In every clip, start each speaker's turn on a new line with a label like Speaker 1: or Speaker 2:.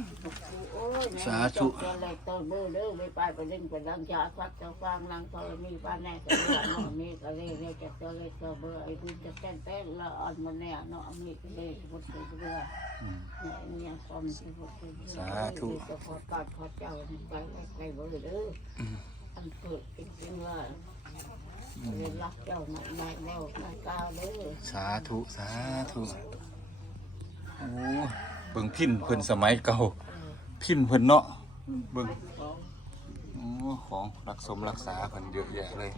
Speaker 1: สาธุ
Speaker 2: ต้นเบอร์เด้อไปไปเล่นไปลังยาฟัดเจ้าฟางลังเธอมีบ้านแน่ก็เรื่องน้องมีก็เลยเรียกจะเจอเลยเจอเบอร์ไอ้บุญจะแก้แต้งละอ่อนมาแน่เนาะมีก็เลยบุญเรือเนี่ยซ้อมที่บุญ
Speaker 1: สาธุ
Speaker 2: จะขอการขอเจ้าไปเบอร์เด้ออันเกิดจริงๆว่าเลยรักเจ้าในแนวในก้าวเด้อ
Speaker 1: สาธุสาธุโอ้เบิ่งพินเพิ่นสมัยเก่าพินเพิ่นเนาะเบิ่งโอ้ของรักสมรักษาเพิ่นเยอะแยะเลย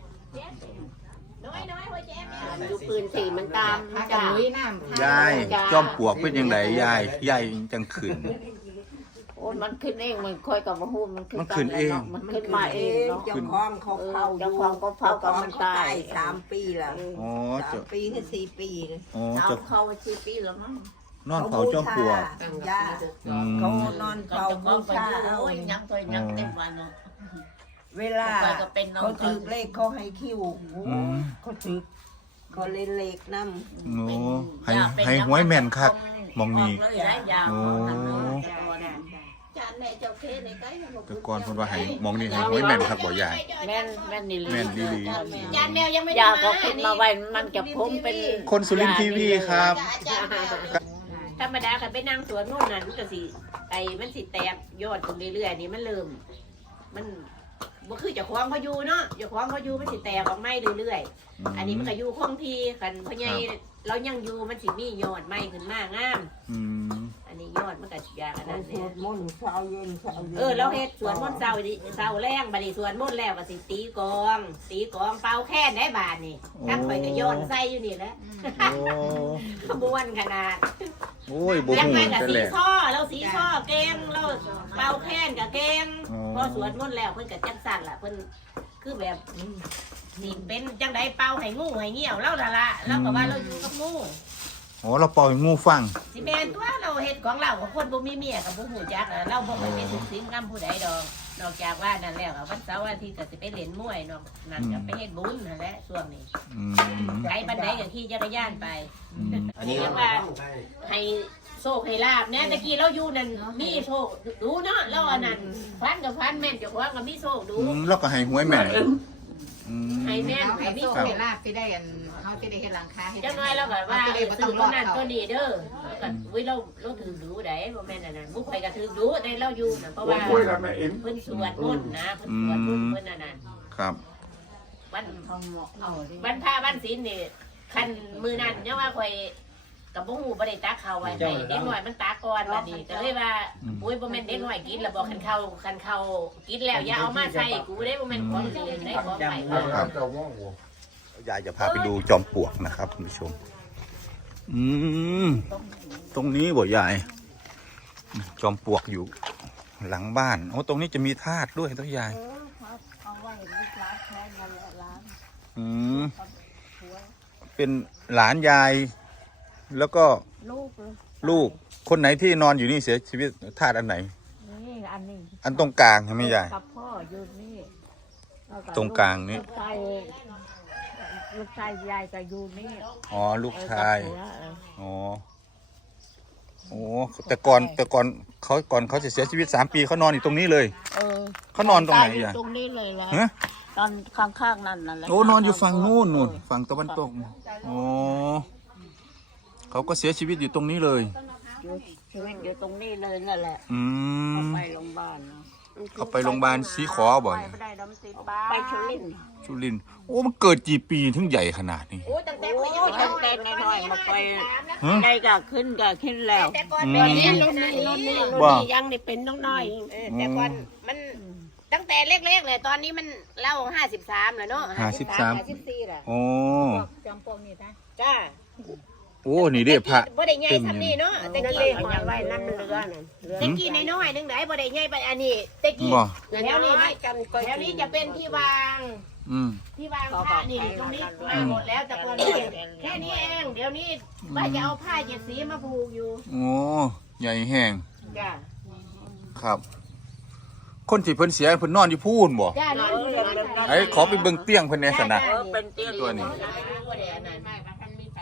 Speaker 2: ดูปืนสีมันตาม
Speaker 3: จากลุยน้ำ
Speaker 1: ยายจอมปลวกเป็นยังไงยายจังขึ้น
Speaker 2: โอ้มันขึ้นเองมันค่อยกับมาหูมัน
Speaker 1: ขึ้นเอง
Speaker 2: มันขึ้นมาเอง
Speaker 3: เจ้าของเขาเผา
Speaker 2: เจ้าของก็เผากับมันตาย
Speaker 3: 3 ปีแล้ว3 ปีถึง4 ปีเลย
Speaker 2: จะเข้า4 ปีแล้วมั้ง
Speaker 1: นอนเผาจอมปลวก
Speaker 3: เขานอนเผาบูชา
Speaker 2: โอ้ยยังตัวยังเต็มวันเนาะ
Speaker 3: เวลาเขาถือเลขเขาให้คิวเขาถือเขาเล่นเลขน
Speaker 1: ำโอ้ให้หวยแม่นคักมองนี่โอ้แต่ก่อนเพิ่นว่าให้มองนี่ให้หวยแม่นคักบ่ยาย
Speaker 2: แม่นนี่
Speaker 1: แม่นดี
Speaker 2: จานแมวยังไม่ได้ก็ขึ้นมาไว้มันจะพุ่มเป็น
Speaker 1: คนสุรินทร์ทีวีครับ
Speaker 4: ธรรมดาค่ะไปนั่งสวนนู่นนั่นก็สิไอ้มันสิแตกยอดขึ้นเรื่อยๆนี่มันเริ่มมันบ่คือเจ้าของเขาอยู่เนาะเจ้าของเขาอยู่มันสิแตกออกไม้เรื่อยๆอันนี้มันก็อยู่คงที่คันพ่อใหญ่เรายังอยู่มันสิมียอดไม้ขึ้นมางามอันนี้ยอดมันก็ยากอันนั้นเนี่ย
Speaker 3: มนต์เช้าเย็น
Speaker 4: เราเฮ็ดสวนมนต์เช้าแรงบัดนี้สวนมนต์แล้วก็สิตีกองเป่าแค้นได้บาดนี่ตั้งไปก็ย้อนใส่อยู่นี่แหละขบวนขนาด
Speaker 1: โอ้ยบ่ฮู้
Speaker 4: แต่สีช่อเราสีช่อเก่งเราเป่าแค้นกับเก่งพอสวนมนต์แล้วเพิ่นก็จังสั่นล่ะเพิ่นคือแบบนี่เป็นจังไดเป่าให้งูให้เงี้ยวเราละเราก็ว่าเราอยู่กับงู
Speaker 1: อ๋อเราปล่อยงูฟัง
Speaker 4: สิแม่นตัวเราเฮ็ดของเรากับคนบ่มีเมียกับบ่ฮู้จักเราบ่ไปเป็นสิ่งนำผู้ใดดอกนอกจากว่านั่นแล้ววันเสาร์อาทิตย์ก็สิไปเล่นมวยเนาะนั่นก็ไปเฮ็ดบุญนั่นแหละช่วงนี้ไกลบันไดก็ขี่จักรยานไปอันนี้ว่าให้โชคให้ลาบเนี่ยตะกี้เราอยู่นั่นมีโชคดูเนาะเราอันนั้นฟันกับฟันแม่นเจ้าของก็มีโชคดู
Speaker 1: เราก็ให้หวยแม่น
Speaker 4: ให้แม่นให้
Speaker 3: มีโชคให้ลาบที่ได้กันเขาที่ได้เฮ็ดหลังคา
Speaker 4: จังน้อยเราก็ว่าซื้อตัวนั้นตัวนี้เด้อก็วิเราถือดูได้บ่แม่นอันนั้นบุกไปก็ถือดูได้เราอยู่น่ะเพราะว่าเพิ่นสวดมนต์นะเพิ่นสวดมนต์เพิ่นอันนั้น
Speaker 1: ครับ
Speaker 4: วันพระวันศีลนี่คันมื้อนั้นยังว่าข่อยกับบ่ฮู้บ่ได้ตักข้าวไว้ให้เด็กน้อยมันตักก่อนบัดนี้ก็เลยว่าโอ้ยบ่แม่นเด็กน้อยกินแล้วบ่คันเข้ากินแล้วอย่าเอามาใส่กูได้บ่แม่นของดีได้ของใหม่
Speaker 1: ครับยายจะพาไปดูจอมปลวกนะครับคุณผู้ชมตรงนี้บ่ยายจอมปลวกอยู่หลังบ้านโอ้ตรงนี้จะมีธาตุด้วยตัวยายเป็นหลานยายแล้วก็ลูกคนไหนที่นอนอยู่นี่เสียชีวิตธาตุอันไหน
Speaker 2: นี่
Speaker 1: อันตรงกลางใช่ไหมยาย
Speaker 2: กับพ่ออยู่นี่
Speaker 1: ตรงกลางนี้
Speaker 2: ลูกชายยายก็อยู่นี่
Speaker 1: อ๋อลูกชายอ๋อโอ้แต่ก่อนเขาจะเสียชีวิต3 ปีเขานอนอยู่ตรงนี้เลยเขานอนตรงไหนยาย
Speaker 2: ตรงนี้เลยแหละตอนข้างๆนั่นแหละ
Speaker 1: โอ้นอนอยู่ฝั่งนู้นฝั่งตะวันตกโอ้เขาก็เสียชีวิตอยู่ตรงนี้เลย
Speaker 2: ชีวิตอยู่ตรงนี้เลยนั่นแหละไปโรงพยาบาล
Speaker 1: เขาไปโรงพยาบาลศรีขอบ่อย
Speaker 2: ไปชุ
Speaker 1: ลินโอ้มันเกิดกี่ปีถึงใหญ่ขนาดนี้
Speaker 4: โอ้ตั้งแต่
Speaker 2: น้อยมาไปได้ก็ขึ้นแล้ว
Speaker 4: ตอนนี้รุ่นนี้ยังนี่เป็นน้อยแต่ก่อนมันตั้งแต่เล็กๆเลยตอนนี้มันเล่า53แล้วเนาะ
Speaker 1: 54แล้วโอ้
Speaker 2: จอมปลวกนี่
Speaker 4: จ้า
Speaker 1: โอ้นี่เด้พระ
Speaker 4: บ่ได้ใหญ่ซำนี้เนาะ
Speaker 2: ตะกี้ไว้นั่นเรือนั่น
Speaker 4: ตะกี้น้อยๆนึงได้บ่ได้ใหญ่ไปอันนี้ตะกี้แถวนี้จะเป็นที่วางผ้านี่ตรงนี้มาหมดแล้วแต่ก่อนแค่นี้เองเดี๋ยวนี้ว่าจะเอาผ้า7 สีมาผูกอยู่
Speaker 1: โอ้ใหญ่แห้ง
Speaker 4: จ้า
Speaker 1: ครับคนที่เพิ่นเสียเพิ่นนอนอยู่พูนบ่
Speaker 4: จ้านอน
Speaker 1: ไอ้ขอไปเบิ่งเตียงเพิ่นแน่ซั่นน่ะ
Speaker 2: เป็นเตียง
Speaker 1: ตัวนี้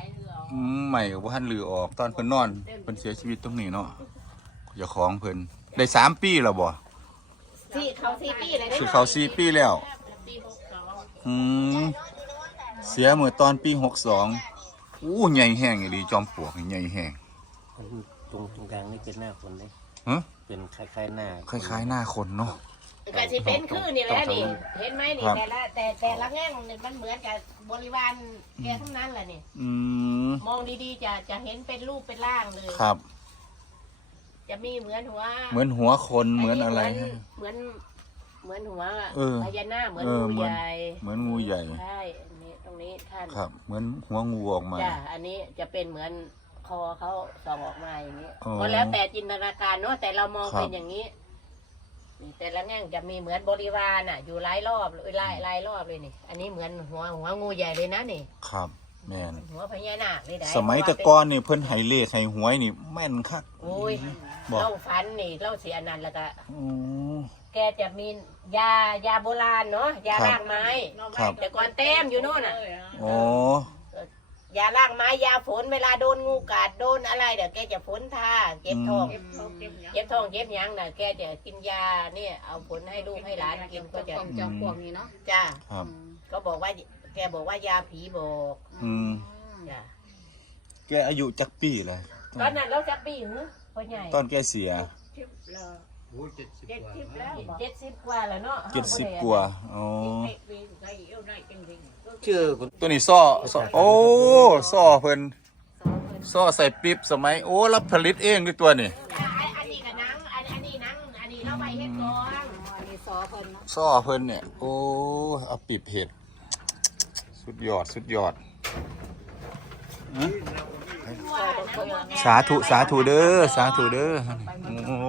Speaker 1: ใหม่กับว่าท่านลือออกตอนเพิ่นนอนเพิ่นเสียชีวิตตรงนี้เนาะอย่าของเพิ่นได้3 ปีแล้วบ่
Speaker 4: สี่เขา4 ปีเลย
Speaker 1: สิเข้า4 ปีแล้ว
Speaker 4: ปี62
Speaker 1: อืมเสียเมื่อตอนปี62อู้ใหญ่แห้งอีหลีจอมปลวกนี่ใหญ่แห้ง
Speaker 5: ตรงกลางนี่เป็นหน้าคนเลย
Speaker 1: ฮะ
Speaker 5: เป็นคล้ายๆหน้า
Speaker 1: คล้ายๆหน้าคนเนาะ
Speaker 4: ก็สิเป็นคือนี่แหละนี่เห็นไหมนี่แต่ละแง่งนี่มันเหมือนกับบริวารแกทั้งนั้นแหละนี่
Speaker 1: อืม
Speaker 4: มองดีๆจะเห็นเป็นรูปเป็นร่างเลย
Speaker 1: ครับ
Speaker 4: จะมีเหมือนหัว
Speaker 1: เหมือนหัวคนเหมือนอะไร
Speaker 4: เหมือนหัว
Speaker 1: เออ
Speaker 4: พญานาคเหมือน
Speaker 1: เออ
Speaker 4: งู
Speaker 1: เหมือน
Speaker 4: ใหญ่
Speaker 1: เหมือนงูใหญ่
Speaker 4: ใช่อันนี้ตรงนี้ท่าน
Speaker 1: ครับ เหมือนหัวงูออกมา
Speaker 4: จ้ะอันนี้จะเป็นเหมือนคอเขาส่องออกมาอย่างนี้
Speaker 1: อ๋อ
Speaker 4: ก็แล้วแต่จินตนาการเนาะแต่เรามอง
Speaker 1: ครับ
Speaker 4: เป็นอย่างนี้นี่แต่ละแง่งจะมีเหมือนบริวารน่ะ อยู่หลายรอบเลยหลายรอบเลยนี่ อันนี้เหมือนหัวงูใหญ่เลยนะนี่
Speaker 1: ครับแม่น
Speaker 4: หัวพญานาคเลยได้
Speaker 1: สมัยแตะก่อนนี่เพิ่นให้เลขให้หวยนี่แม่นคัก
Speaker 4: โอ้ย
Speaker 1: บอก
Speaker 4: เล่าฝันนี่เล่าเสียนันต์แล้วก็
Speaker 1: อืม
Speaker 4: แกจะมียาโบราณเนาะยา
Speaker 1: ครับ
Speaker 4: รากไม้
Speaker 1: ครับ
Speaker 4: แต่ก่อนเต็มอยู่โน่นน่ะ
Speaker 1: โอ้
Speaker 4: ยารากไม้ยาฝนเวลาโดนงูกัดโดนอะไรเดี๋ยวแกจะฝนทาเจ็บท้องเจ็บท้องเจ็บหยังน่ะแกจะกินยาเนี่ยเอาผลให้ลูกให้หลานกินก็จะ
Speaker 2: ของจอมปลวกนี่เนาะ
Speaker 4: จ้า
Speaker 1: ครับ
Speaker 4: ก็บอกว่าแกบอกว่ายาผีบอก
Speaker 1: อืม
Speaker 4: จ้า
Speaker 1: แกอายุจักปีเลย
Speaker 4: ตอนนั้นเราจะปีหือพ่อใหญ่
Speaker 1: ตอนแกเสีย
Speaker 2: 70แล้วบอก
Speaker 4: 70 กว่าแล้วเนาะ
Speaker 1: 70 กว่าอ๋อ
Speaker 5: ชื่อคุณ
Speaker 1: ตัวนี้ซ้อโอ้ซ้อเพิ่นซ้อใส่ปิ๊บสมัยโอ้รับผลิตเองด้วยตัวนี่
Speaker 4: อันนี้กับนังอันนี้นังอันนี้เราไปเฮ็ดก่อน
Speaker 2: อันนี้ซอเพิ่นเนาะ
Speaker 1: ซ้อเพิ่นเนี่ยโอ้เอาปิ๊บเห็ดสุดยอดสุดยอดสาธุสาธุเด้อสาธุเด้อโอ้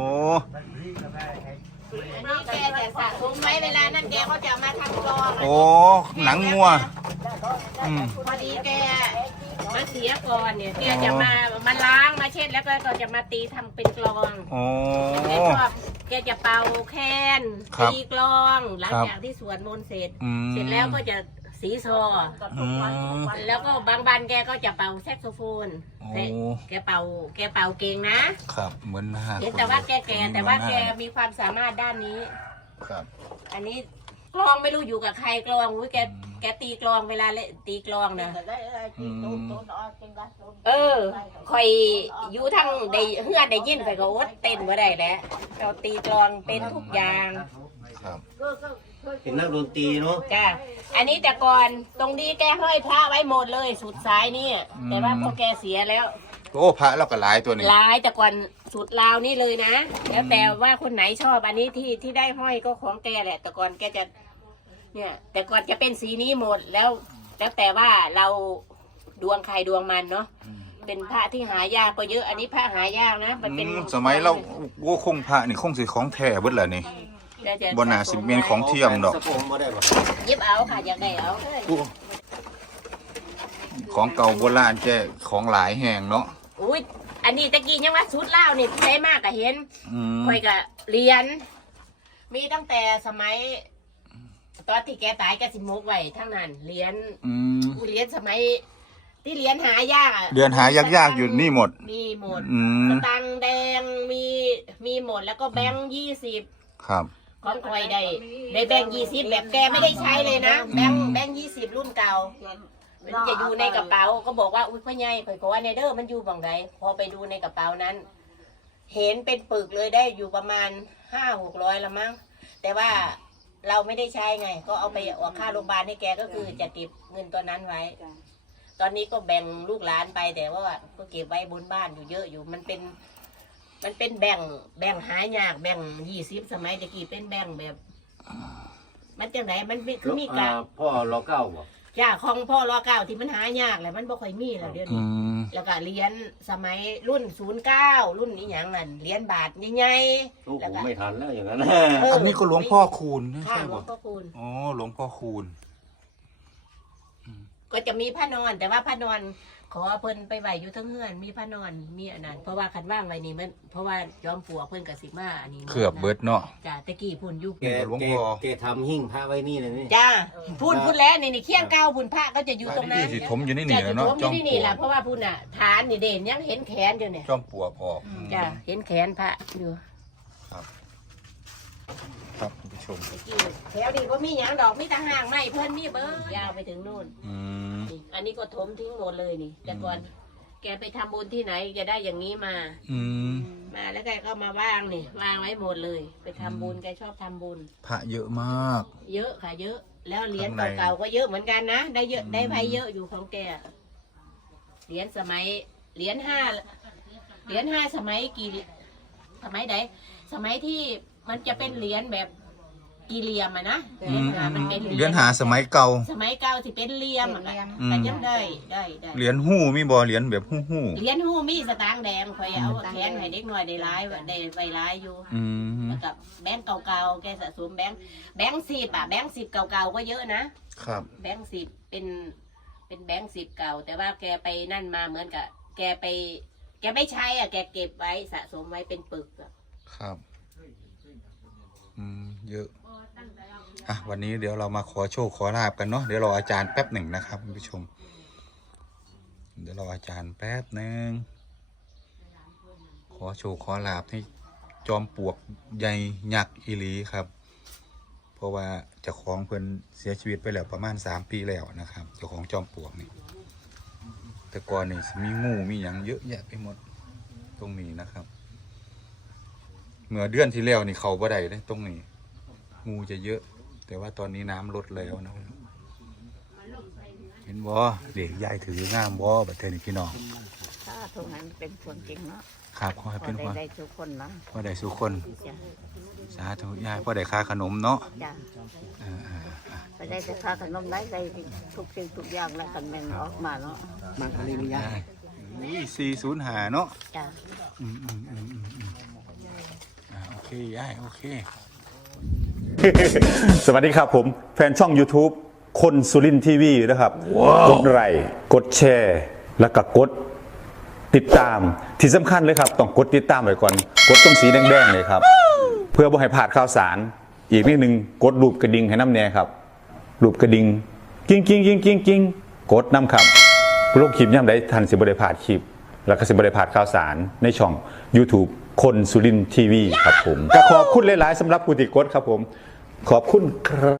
Speaker 4: อันนี้แกจะสะสมไว้เวลานั้นแกก็จะเอามาทำกรอง
Speaker 1: โอ้หนังงัวอืม
Speaker 4: พอดีแกมาเสียก่อนเนี่ยแกจะมาล้างมาเช็ดแล้วก็จะมาตีทำเป็นกลอง
Speaker 1: โอ้
Speaker 4: แกชอบแกจะเป่าแคน
Speaker 1: ครับ
Speaker 4: ตีกลองหลัง
Speaker 1: ครับ
Speaker 4: จากที่สวดมนต์เสร็จ
Speaker 1: อืม
Speaker 4: เสร็จแล้วก็จะสีซอ
Speaker 1: อืม
Speaker 4: แล้วก็บางวันแกก็จะเป่าแซกโซโฟน
Speaker 1: โอ้
Speaker 4: แกเป่าเก่งนะครับ
Speaker 1: เหมือนหน้า
Speaker 4: เห็นแต่ว่าแกแก่แต่ว่าแกมีความสามารถด้านนี้
Speaker 1: ครับ
Speaker 4: อันนี้กลองไม่รู้อยู่กับใครกลองอุ้ยแกตีกลองเวลาตีกลองนะ
Speaker 1: อืม
Speaker 4: เออคอยอยู่ทั้งได้เฮือดได้ยินคอยก็อดเต้นบ่ได้แหล้วเราตีกลองเป็นทุกอย่าง
Speaker 1: ครับ
Speaker 5: เป็นนักดนตรีเนาะ
Speaker 4: จ้าอันนี้แต่ก่อนตรงนี้แกห้อยพระไว้หมดเลยสุดซ้ายนี่แต่ว่าพอแกเสียแล้ว
Speaker 1: โอ้พระเราก็หลายตัวนี้
Speaker 4: ลายแต่ก่อนสุดลาวนี่เลยนะแล้วแต่ว่าคนไหนชอบอันนี้ที่ได้ห้อยก็ของแกแหละ แต่ก่อนแกจะเนี่ย แต่ก่อนจะเป็นสีนี้หมดแล้วแต่ว่าเราดวงใครดวงมันเนาะเป็นพระที่หายากก็เยอะอันนี้พระหายากนะมันเป็น
Speaker 1: สมัยเราโอ้คงพระนี่คงสิของแท้เบิดแหละนี่
Speaker 4: แล้วจะ
Speaker 1: บ่น่าสิแม่นของเทียมดอก
Speaker 5: สะโพกบ่ได้บ่
Speaker 4: หยิบเอาค่ะอยากได้เอาเลย
Speaker 1: ของเก่าโบราณแกของหลายแห่งเนาะ
Speaker 4: อุ้ยอันนี้ตะกี้ยังว่าชุดเล่าวนี่ใช้มากก็เห็น
Speaker 1: อืม
Speaker 4: คอยก็เรียน มีตั้งแต่สมัย ตอนที่แกตายแกสิมกไว้ทั้งนั้นเหรียญ
Speaker 1: อืม
Speaker 4: เหรียญสมัย ที่เหรียญหายากอะ
Speaker 1: เดือนหายากๆอยู่นี่หมด
Speaker 4: มีหมด
Speaker 1: อืม
Speaker 4: สตังค์แดงมีหมดแล้วก็แบงค์20
Speaker 1: ครับ
Speaker 4: ของคอยได้แบงค์20แบบแกไม่ได้ใช้เลยนะแบงค์20รุ่นเก่า มันจะอยู่ในกระเป๋าก็บอกว่าอุ้ยพ่อใหญ่ข่อยก็ว่าในเด้อมันอยู่บังใดพอไปดูในกระเป๋านั้น เห็นเป็นปึกเลยได้อยู่ประมาณ500-600ละมั้งแต่ว่าเราไม่ได้ใช้ไง ก็เอาไปออกค่าโรงพยาบาลให้แกก็คือจะเก็บเงินตัวนั้นไว้ ตอนนี้ก็แบ่งลูกหลานไปแต่ว่าก็เก็บไว้บนบ้านอยู่เยอะอยู่มันเป็นแบ่งหายากแบ่ง20สมัยตะกี้เป็นแบ่งแบบ มันจังไหนมันคือมีกะ
Speaker 5: พ่อรอเก้าบ่
Speaker 4: จ้าของพ่อรอเก้าที่มันหายากแหละมันบ่ค่อยมีแล้วเดี๋ยว
Speaker 1: อื
Speaker 4: นี้
Speaker 1: ม
Speaker 4: แล้วก็เหรียญสมัยรุ่น09รุ่นนี้หยังนั่นเหรียญบาทใหญ่
Speaker 5: ลูก
Speaker 4: ๆแล้ว
Speaker 5: ผม
Speaker 4: ก็
Speaker 5: ไม่ทันแล้วอย่างนั้น
Speaker 1: อันนี้ก็หลวงพ่อคูณนะ
Speaker 4: ค่ะ
Speaker 1: ใช่
Speaker 4: หลว
Speaker 1: ป่ะ
Speaker 4: งพ่อคูณ
Speaker 1: อ๋อหลวงพ่อคูณ
Speaker 4: ก็จะมีผ้านอน แต่ว่าผ้านอนขอเพิ่นไปไหวอยู่ทั้งเฮือนมีผ้านอนมีอันนั้นเพราะว่าคันว่างไว้นี่มันเพราะว่าจอมปลวกเพิ่นก็สิมาอันนี้
Speaker 1: เคลือบเบิดเนาะ
Speaker 4: จ้าตะกี้พุ่นอยู่
Speaker 5: แก
Speaker 1: หลวงพ่อ
Speaker 5: แกทำหิ้งพระไว้นี่เลยนี่
Speaker 4: จ้าพุ่นแล้วนี่เคียงเก้าพุ่นพระก็จะอยู่ตรงนั้น
Speaker 1: สิถมอยู่นี่
Speaker 4: จ้า
Speaker 1: นี่แห
Speaker 4: จะ
Speaker 1: ละเนาะ
Speaker 4: ผมอยู่นี่แหละเพราะว่าพุ่นน่ะฐานนี่เด่นยังเห็นแขนอยู่เนี่ย
Speaker 1: จอมปลวกออก
Speaker 4: จ้าเห็นแขนพระอยู่
Speaker 1: ครับครับคุณผู้ชม
Speaker 4: แถวนี้บ่มีหยังดอกมีแต่ห่างไม้เพิ่นมีเบิดยาวไปถึงนู่น
Speaker 1: อืม
Speaker 4: นี่อันนี้ก็ถมทิ้งหมดเลยนี่ แต่ก่อนแกไปทำบุญที่ไหนจะได้อย่างนี้มา
Speaker 1: อืม
Speaker 4: มาแล้วแกก็มาวางนี่วางไว้หมดเลย ไปทำบุญแกชอบทำบุญ
Speaker 1: พระเยอะมาก
Speaker 4: เยอะค่ะเยอะ แล้วเหรียญ
Speaker 1: ข้างใน
Speaker 4: เก่าๆก็เยอะเหมือนกันนะได้เยอะได้ไว้เยอะอยู่ของแกเหรียญสมัยเหรียญห้าสมัยกี่สมัยไหนสมัยที่มันจะเป็นเหรียญแบบกี่เหลี่ยมอะนะมันเป็น
Speaker 1: เหรียญหาสมัยเก่า
Speaker 4: สมัยเก่าที่เป็นเหลี่ยมอะ
Speaker 1: อืม
Speaker 4: แต่ยังได้
Speaker 1: เหรียญหู้มีบ่เหรียญแบบหู้
Speaker 4: เหรียญหูมีสตางค์แดงคอยเอาแขนให้เด็กหน่อยได้ร้ายได้ใบร้ายอยู่
Speaker 1: อืม
Speaker 4: แล้วกับแบงก์เก่าๆแกสะสมแบงค์สิบอะแบงค์สิบเก่าๆก็เยอะนะครับ แบงค์สิบเป็นแบงค์สิบเก่า แต่ว่าแกไปนั่นมาเหมือนกับแกไม่ใช้อะแกเก็บไว้สะสมไว้เป็นปึกอะ
Speaker 1: ครับเยอะอ่ะวันนี้เดี๋ยวเรามาขอโชคขอลาบกันเนาะเดี๋ยวรออาจารย์แป๊บหนึ่งนะครับคุณผู้ชม เดี๋ยวรออาจารย์แป๊บหนึ่งขอโชคขอลาบที่จอมปลวกใหญ่ยักษ์อีหลีครับ เพราะว่าเจ้าของเพิ่นเสียชีวิตไปแล้วประมาณ3 ปีแล้วนะครับเจ้าของจอมปลวกนี่แต่ก่อนนี่สิมีงูมีอย่างเยอะแยะไปหมดตรงนี้นะครับเมื่อเดือนที่แล้วนี่เขาบ่ได้เลยตรงนี้งูจะเยอะ แต่ว่าตอนนี้น้ำลดแล้วนะเห็นบ่เด็กยายถืองามบ่บัดเทอนี่พี่น้อง
Speaker 2: ถ้าตรงนั้นเป็นคนจริงเนาะ
Speaker 1: ครับขอให้
Speaker 2: พอ
Speaker 1: เป็น
Speaker 2: ได้
Speaker 1: ความ
Speaker 2: ได้ทุกคนเนาะ
Speaker 1: พ่อได้สุคน
Speaker 2: จ้ะ
Speaker 1: สาธุยายพ่อได้ค่าขนมเนาะ
Speaker 2: จ้ะ
Speaker 1: เออ
Speaker 2: ไปได้แต่ค่าขนมได้ทุกสิ่งทุกอย่างแล้วกันแม่นออกมาเนาะ
Speaker 3: มาอะไรนี่ยา
Speaker 1: 405เนาะ
Speaker 2: จ้ะ
Speaker 1: โอเคยายโอเค
Speaker 6: สวัสดีครับผมแฟนช่อง YouTube คนสุรินทีวีนะครับกดไลค์กดแชร์ แล้วก็กดติดตามที่สำคัญเลยครับต้องกดติดตามไว้ก่อนกดตรงสีแดงๆเลยครับ เพื่อบ่ให้พลาดข่าวสารอีกนิดนึงกดรูปกระดิ่งให้น้ำแน่ครับรูปกระดิ่งกิ้งกิ้งกิ้งกิ้งกิ้งกดน้ำครับโลกคลิปย่ำได้ทันสิบได้พลาดคลิป แล้วก็สิบได้พลาดข่าวสารในช่อง YouTube คนสุรินทีวีครับผมก็ขอบคุณหลายๆสำหรับผู้ติดกดครับผมขอบคุณครับ